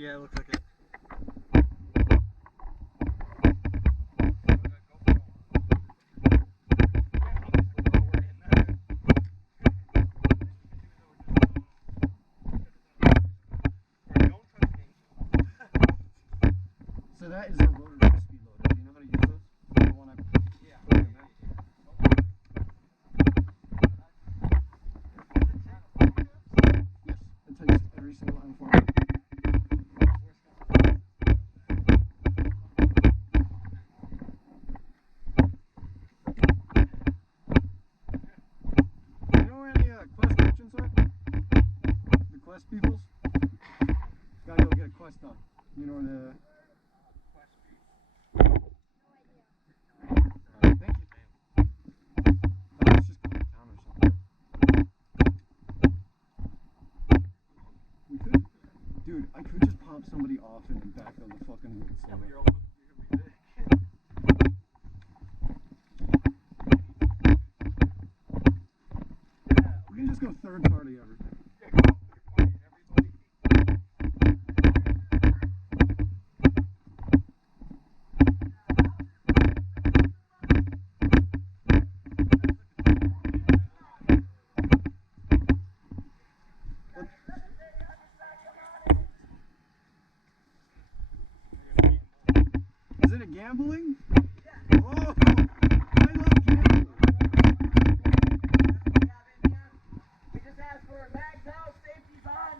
Yeah, it looks like it. So that is a rotary speed loader. Do you know how to use those? The one I... Yeah. Yes, it takes every single M4. You know where any quest merchants are? The quest peoples? Gotta go get a quest done. You know where the... Thank you. Let's just go to town or something. We could, dude. I could just pop somebody off and then back on the fucking woods. Yeah, but you're gonna be big. We can just go third party everything. Is it a gambling? Oh, I love gambling. We just asked for mags out, safety's on,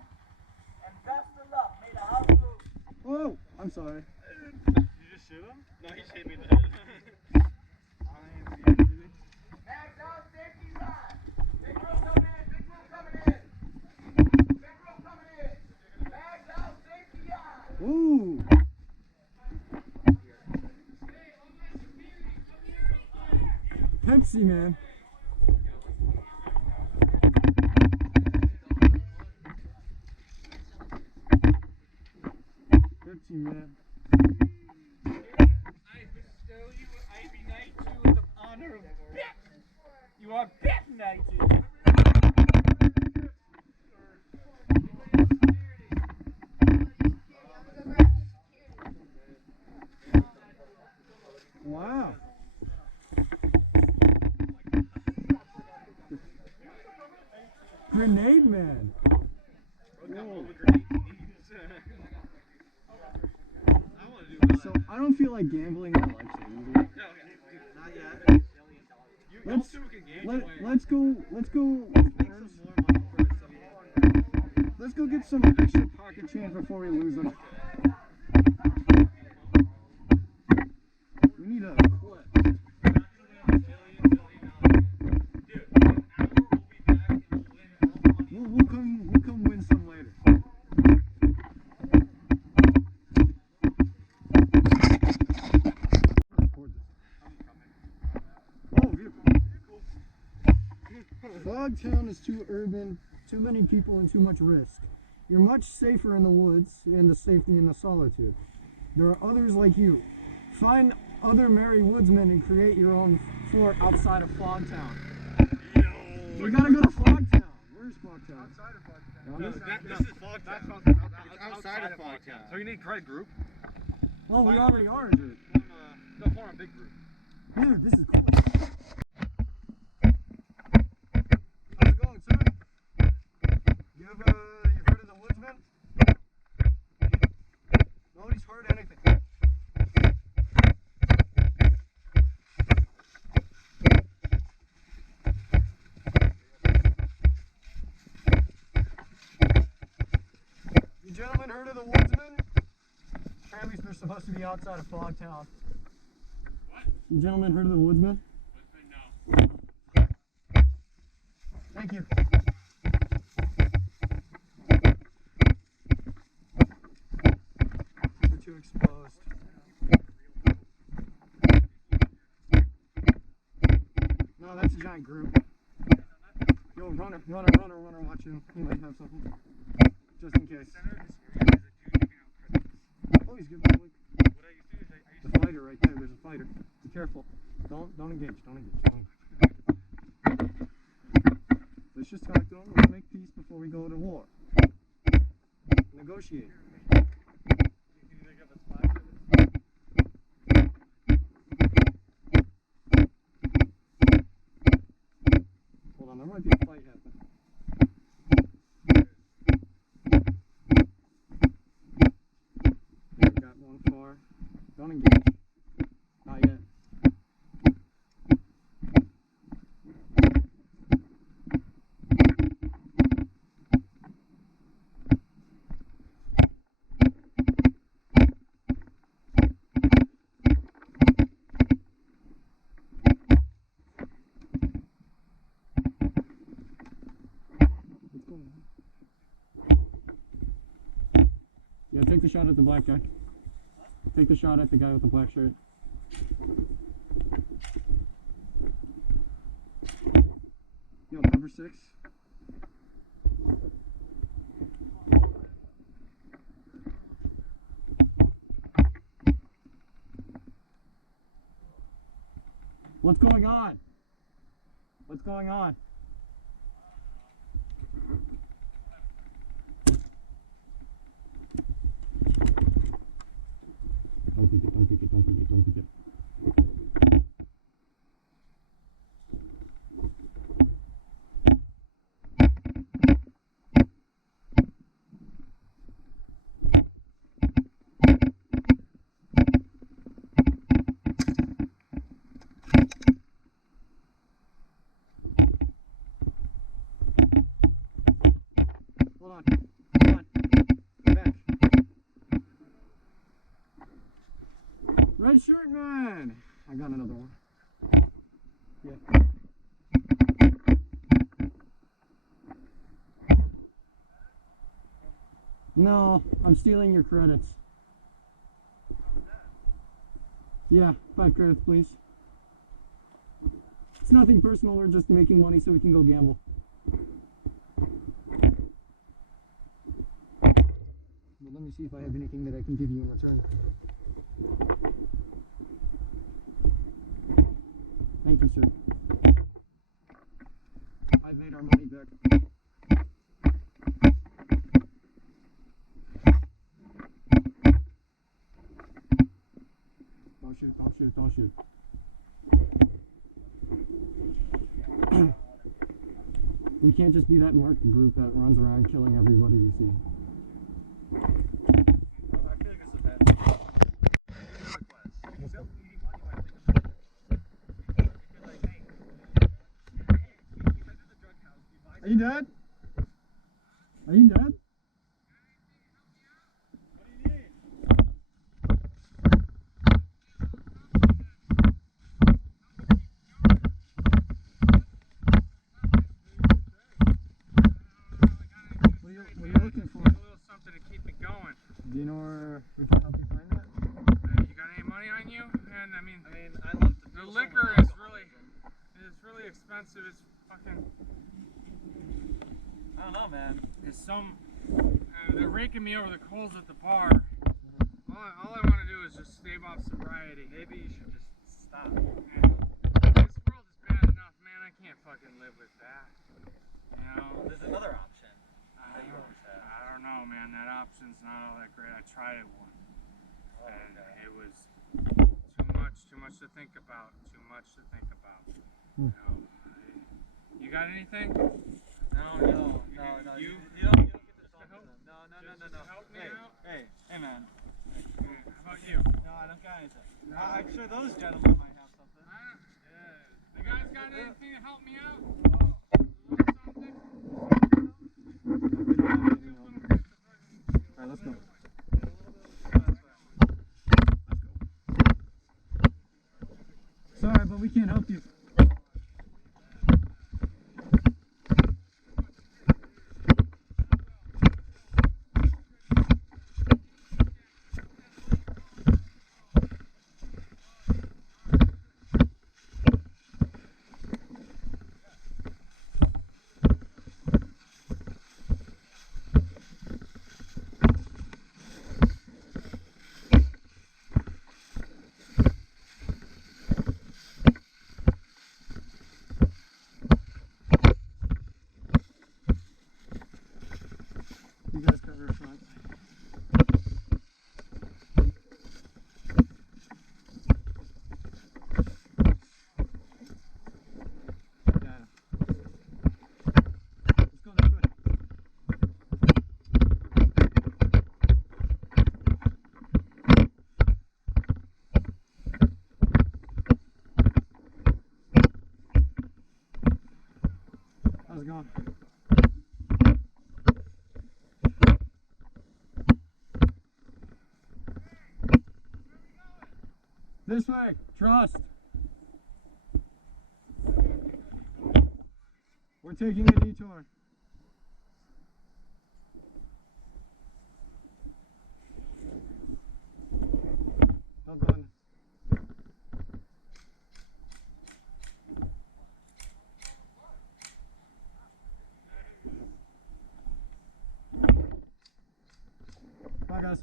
and best of luck. May the house move. Oh, I'm sorry. Did you just shoot him? No, he just hit me in the head. Mags out, safety's on. Big room coming in, big room coming in. Big room coming in. Mags out, safety on. Ooh. Pepsi, man. Pepsi, man. I bestow you Ivy Knight with the honor of bet. You are bet knighted. Wow. Grenade man. Whoa. So I don't feel like gambling my life savings. Not yet. Let's go. Make some more money first. So yeah. Let's go get some extra pocket change before we lose it. We need a quest. We'll come win some later. Oh, vehicle. Fogtown is too urban, too many people, and too much risk. You're much safer in the woods and the safety in the solitude. There are others like you. Find other merry woodsmen and create your own fort outside of Fogtown. We gotta go to Fogtown. Where's Fogtown? Outside of Fogtown. No, This is Fogtown. It's outside of Fogtown. So you need to create a group. Well, we already are, dude. Form a big group. Dude, this is cool. How's it going, sir? You've heard of the woodsman? Nobody's heard anything. You gentlemen heard of the woodsman? Apparently they're supposed to be outside of Fogtown. What? You gentlemen heard of the woodsman? No. Thank you. We're too exposed. No, that's a giant group. Yo, runner, watch him. He might have something. Just in case. Oh, he's giving me the fighter right there. There's a fighter. Be careful. Don't engage. Let's just talk to him. Let's make peace before we go to war. Negotiate. Don't engage. Not yet. Yeah, take the shot at the black guy. Take the shot at the guy with the black shirt. Yo, cover 6. What's going on? What's going on? Don't peek it, don't peek it, don't peek it, don't peek it. Hold on, hold on, back. Red shirt man! I got another one. Yeah. No, I'm stealing your credits. Yeah, 5 credits please. It's nothing personal, we're just making money so we can go gamble. But let me see if I have anything that I can give you in return. Thank you, sir. I've made our money back. Don't shoot, don't shoot, don't shoot. We can't just be that market group that runs around killing everybody we see. Are you dead? Are you dead? What are you looking for? A little something to keep it going. Do you know where we can help you find that? You got any money on you? And I mean, I love the liquor is really expensive. It's fucking. I don't know, man. It's some. They're raking me over the coals at the bar. All I want to do is just stave off sobriety. Maybe you should just stop. This world is bad enough, man. I can't fucking live with that. You know. There's another option. I don't know, man. That option's not all that great. I tried it once, and it was too much to think about. Too much to think about. You know. You got anything? No. You don't get this all help? No. Help me out. Hey, man. How about you? No, I don't got anything. I'm sure those gentlemen might have something. You guys got anything to help me out? Alright, let's go. Sorry, but we can't help you. let's go. This way, trust. We're taking a detour. Hold on. Bye, guys.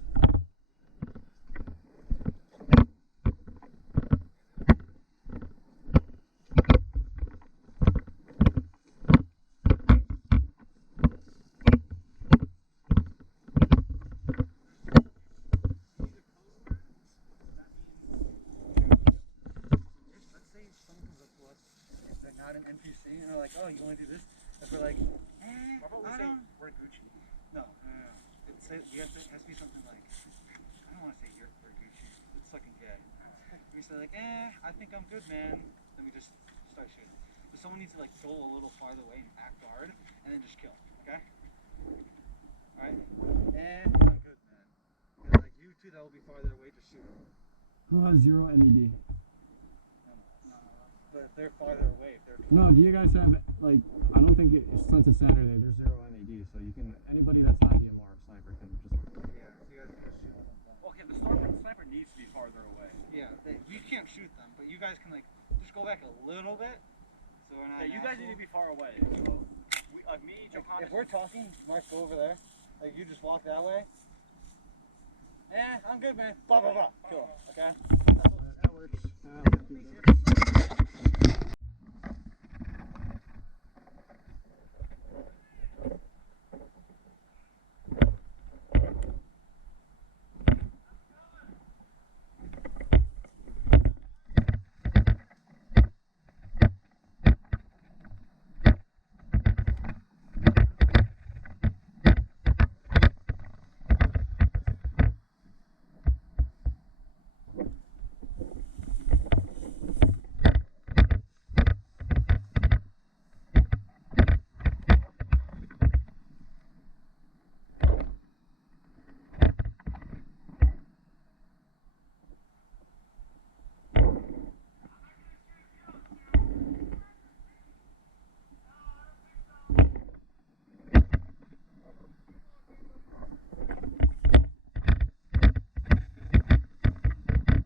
Let's say someone comes up to us, if they're not an NPC, and they're like, oh, you want to do this? If we're like, I don't. We're Gucci. No. You have to, it has to be something like, I don't want to say we're Gucci. It's fucking gay. We say like, I think I'm good, man. Then we just start shooting. But someone needs to like go a little farther away and act guard, and then just kill. Okay? Alright? I'm good, man. And like you two that will be farther away, just shoot. Who has 0 MED? But if they're farther away, if they're No, do you guys have, like, I don't think since it's Saturday, there's 0 MED, so you can, anybody that's not DMR or sniper can just... yeah, so you guys can just shoot them. Okay, the sniper needs to be farther away. Yeah, we can't shoot them, but you guys can like just go back a little bit. So we're not. Yeah, you guys need to be far away. So, me, Johannes. If we're talking, Mark, go over there. Like you just walk that way. I'm good, man. Blah blah blah. Cool. Okay. That works.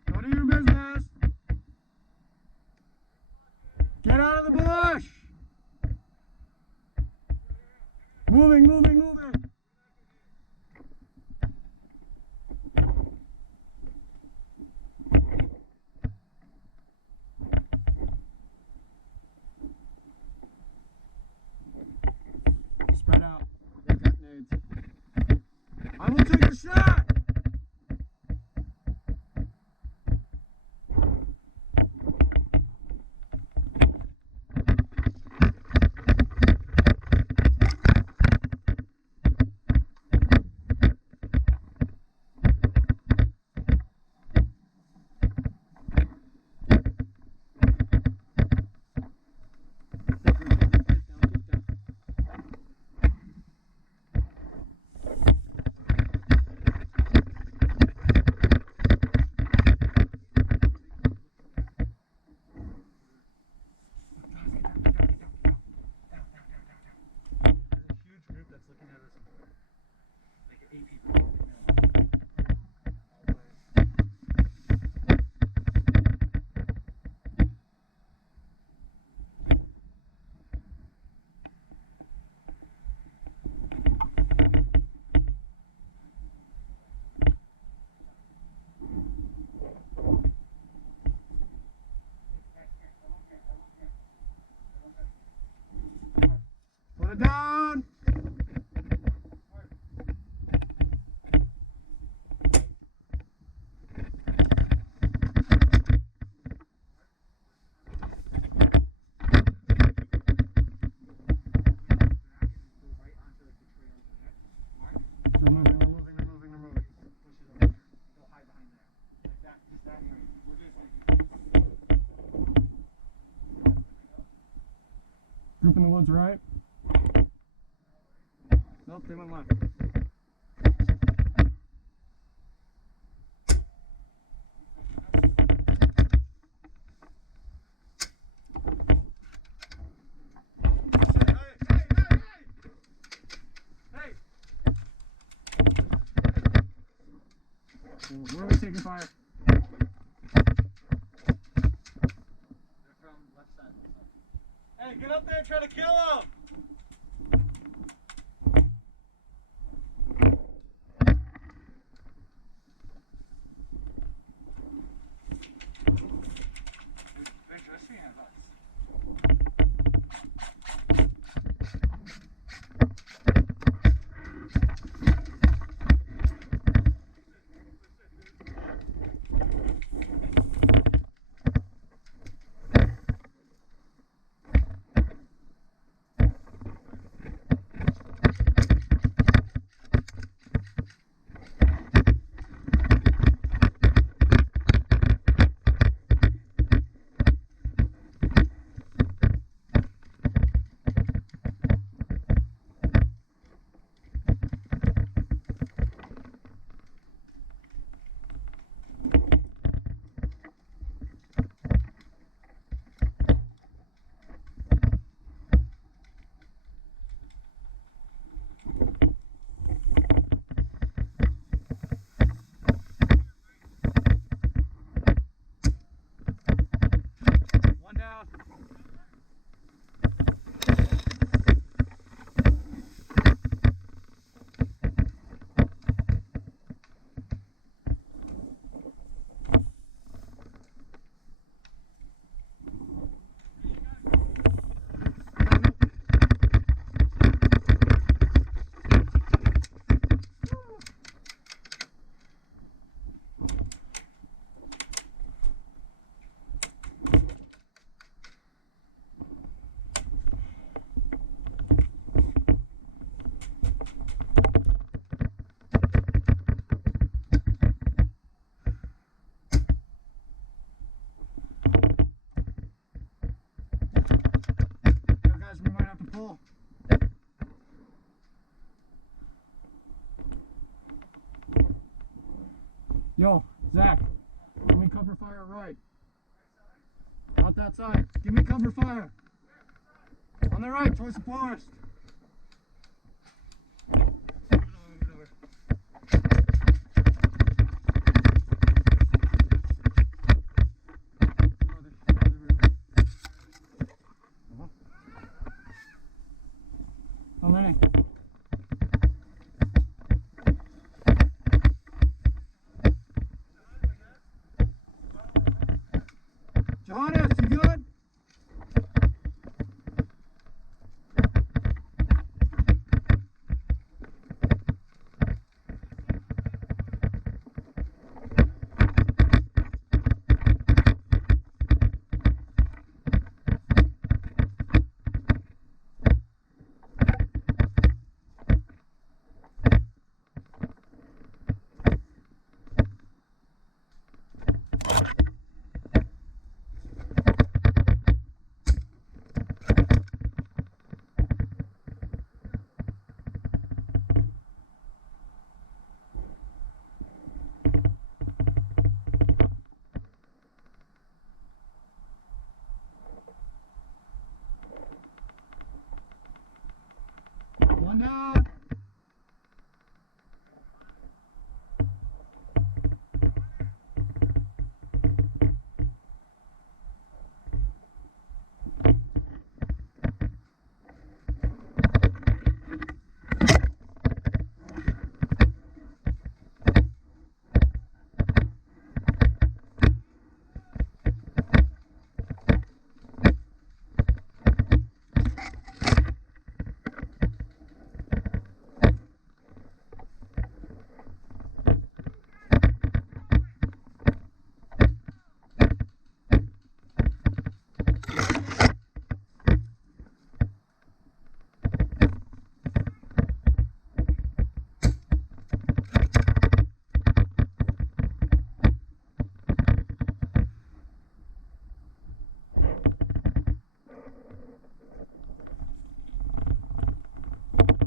Go to your business. Get out of the bush. Moving, moving, moving. Spread out. Get that nades. I will take a shot. Put it down. They're moving, they're moving, they're moving, they're moving. Go hide behind there. Like that, just that area. We're just like. Group in the woods, right? Nope, they went left. Where are we taking fire? They're from left side. Hey, get up there and try to kill him! They're dressing at us. One down. Yo, guys, we might have to pull. Yo, Zach, give me cover fire right. Not that side. Give me cover fire. On the right, towards the forest.